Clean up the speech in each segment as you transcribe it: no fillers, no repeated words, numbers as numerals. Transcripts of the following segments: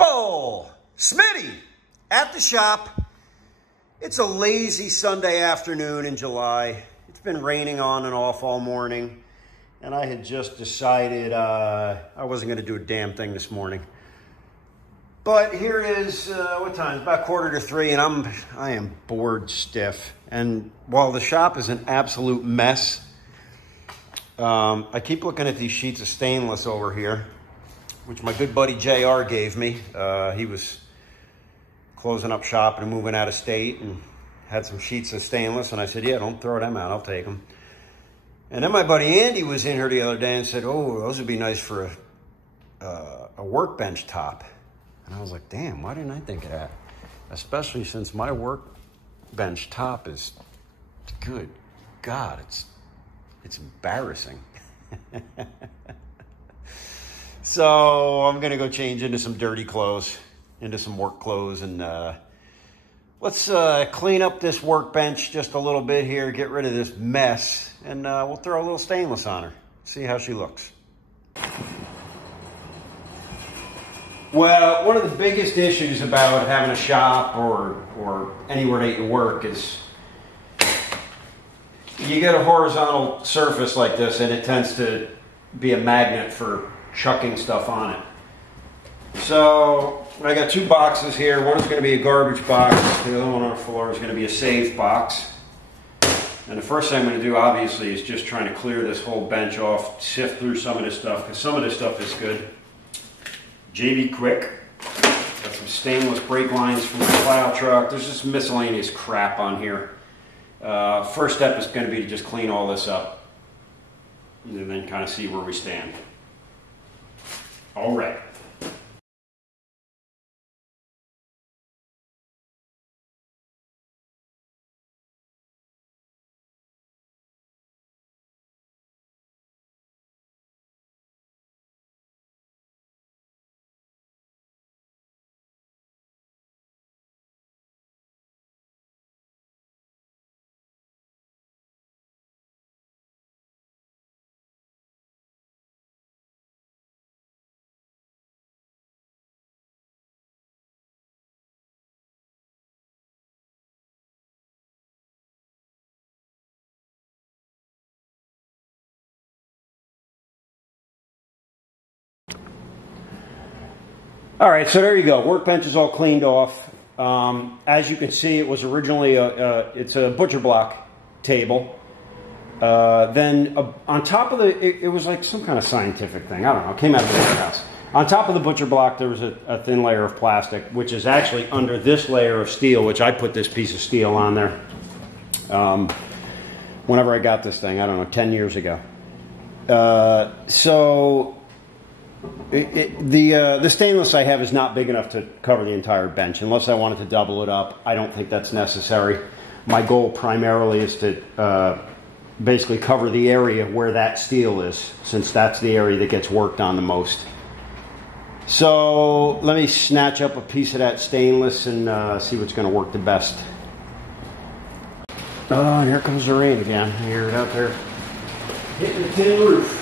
people, Smitty at the shop. It's a lazy Sunday afternoon in July. It's been raining on and off all morning, and I had just decided I wasn't going to do a damn thing this morning. But here it is, what time? It's about 2:45, and I am bored stiff. And while the shop is an absolute mess, I keep looking at these sheets of stainless over here, which my good buddy JR gave me. He was closing up shop and moving out of state and had some sheets of stainless. And I said, yeah, don't throw them out. I'll take them. And then my buddy Andy was in here the other day and said, oh, those would be nice for a workbench top. And I was like, damn, why didn't I think of that? Especially since my workbench top is, good God, it's embarrassing. So I'm going to go change into some dirty clothes, into some work clothes, and let's clean up this workbench just a little bit here, get rid of this mess, and we'll throw a little stainless on her, see how she looks. Well, one of the biggest issues about having a shop or anywhere that you work is you get a horizontal surface like this and it tends to be a magnet for chucking stuff on it. So I got two boxes here. One is going to be a garbage box. The other one on the floor is going to be a save box. And the first thing I'm going to do, obviously, is just trying to clear this whole bench off, sift through some of this stuff, because some of this stuff is good. JB Quick. Got some stainless brake lines from my plow truck. There's just miscellaneous crap on here. First step is going to be to just clean all this up and then kind of see where we stand. All right. All right, so there you go. Workbench is all cleaned off. As you can see, it was originally it's a butcher block table. Then on top of it was like some kind of scientific thing. I don't know. It came out of the warehouse. On top of the butcher block, there was a thin layer of plastic, which is actually under this layer of steel, which I put this piece of steel on there. Whenever I got this thing, I don't know, 10 years ago. The stainless I have is not big enough to cover the entire bench. Unless I wanted to double it up, I don't think that's necessary. My goal primarily is to basically cover the area where that steel is, since that's the area that gets worked on the most. So let me snatch up a piece of that stainless and see what's going to work the best. Oh, and here comes the rain again. I hear it out there hitting the tin roof.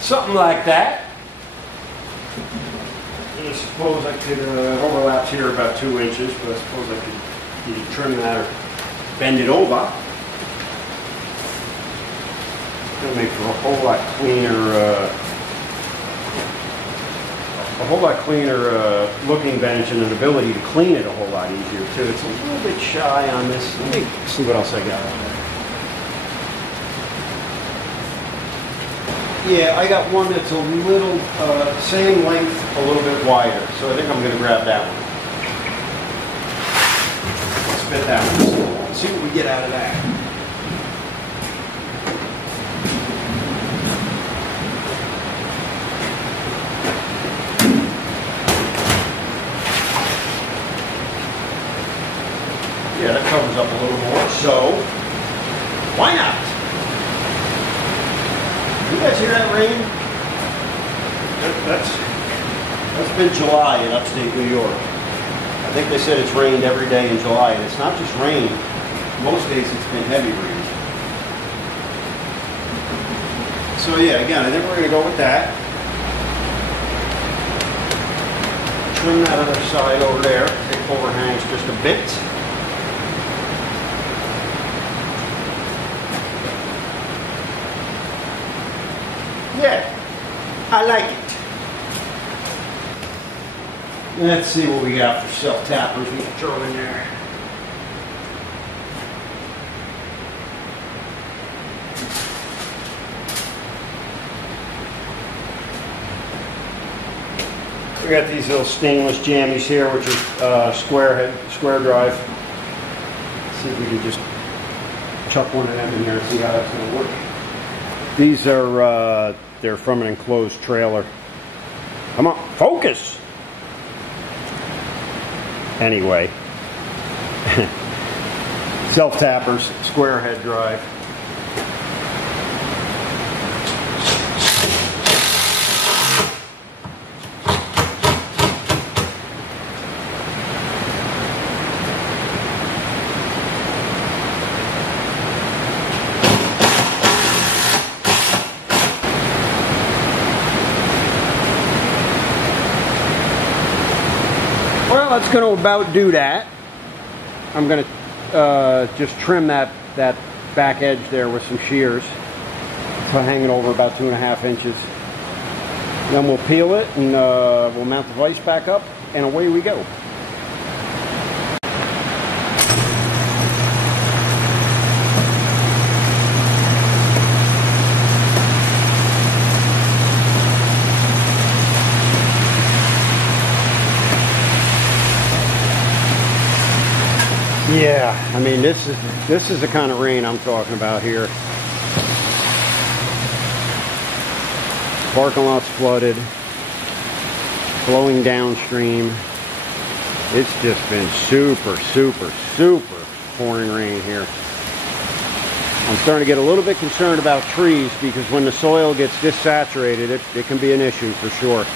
Something like that. And I suppose I could, overlaps here about 2 inches, but I suppose I could either trim that or bend it over. It's going to make for a whole lot cleaner, looking bench, and an ability to clean it a whole lot easier too. It's a little bit shy on this. Let me see what else I got on there. Yeah, I got one that's a little, same length, a little bit wider. So I think I'm going to grab that one. Let's fit that one. See what we get out of that. Yeah, that covers up a little more. So, why not? You guys hear that rain? That's been July in upstate New York. think they said it's rained every day in July, and it's not just rain. Most days it's been heavy rain. So yeah, again, I think we're going to go with that. Trim that other side over there. It overhangs just a bit. Yeah, I like it. Let's see what we got for self-tappers we can throw in there. We got these little stainless jammies here, which are square drive. Let's see if we can just chuck one of them in there and see how that's going to work. These are, they're from an enclosed trailer. Come on, focus! Anyway, self-tappers, square head drive. Well, that's going to about do that. I'm going to just trim that back edge there with some shears. So hang it over about 2.5 inches. Then we'll peel it and we'll mount the vise back up and away we go. Yeah, I mean this is the kind of rain I'm talking about here. Parking lot's flooded, flowing downstream. It's just been super pouring rain here. I'm starting to get a little bit concerned about trees because when the soil gets this saturated, it can be an issue for sure.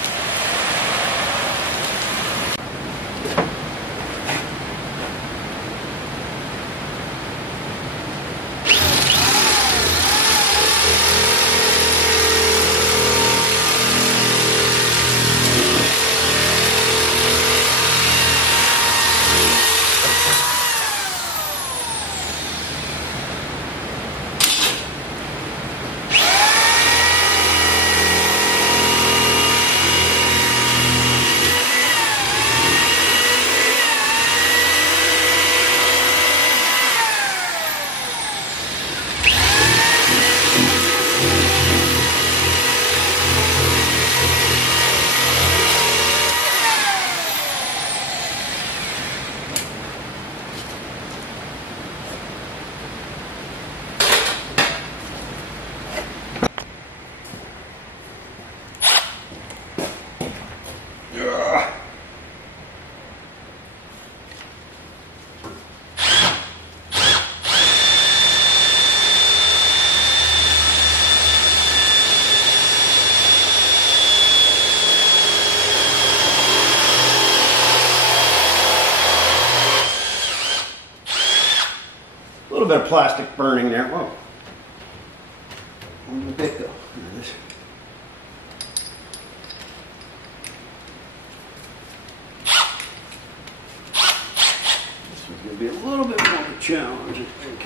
A little bit of plastic burning there. Whoa. Where did the bit go? There it is. This one's going to be a little bit more of a challenge, I think.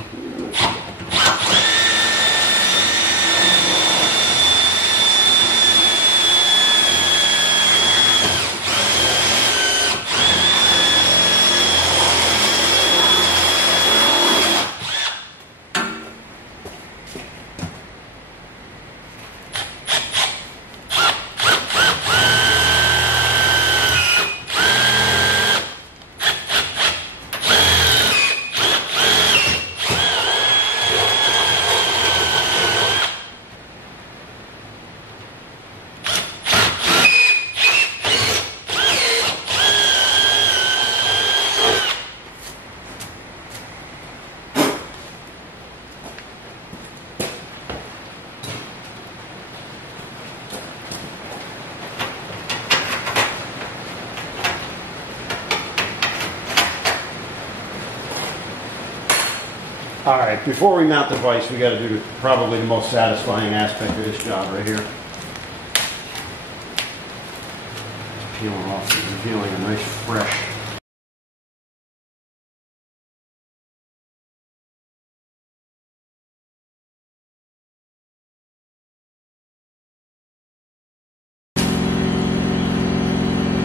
All right, before we mount the vise, we got to do probably the most satisfying aspect of this job right here. It's peeling off and revealing a nice fresh.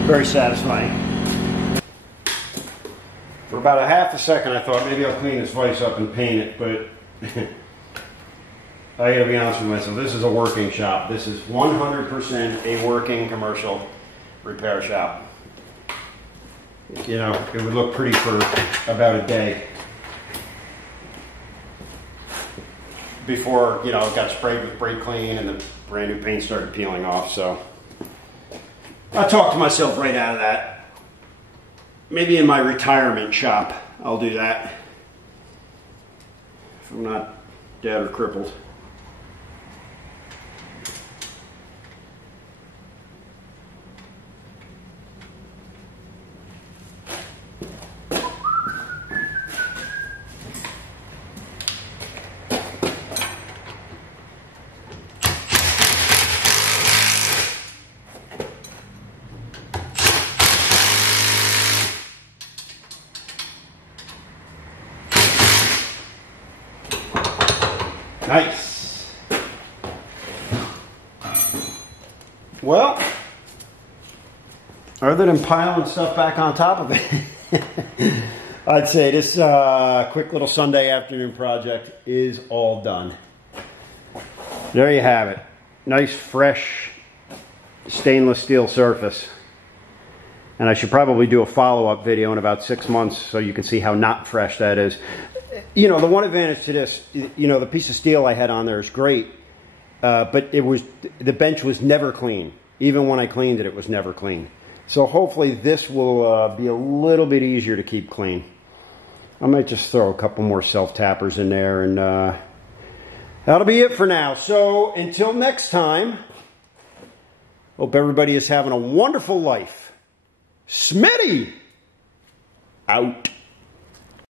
Very satisfying. For about a half a second, I thought maybe I'll clean this vise up and paint it, but I gotta be honest with myself, this is a working shop. This is 100% a working commercial repair shop. You know, it would look pretty for about a day before, you know, it got sprayed with brake clean and the brand new paint started peeling off, so I talked myself right out of that. Maybe in my retirement shop, I'll do that. If I'm not dead or crippled. Nice. Well, other than piling stuff back on top of it, I'd say this quick little Sunday afternoon project is all done. There you have it. Nice, fresh stainless steel surface. And I should probably do a follow-up video in about 6 months so you can see how not fresh that is. You know, the one advantage to this, you know, the piece of steel I had on there is great, but the bench was never clean. Even when I cleaned it, it was never clean. So hopefully this will be a little bit easier to keep clean. I might just throw a couple more self-tappers in there, and that'll be it for now. So until next time, hope everybody is having a wonderful life. Smitty! Out.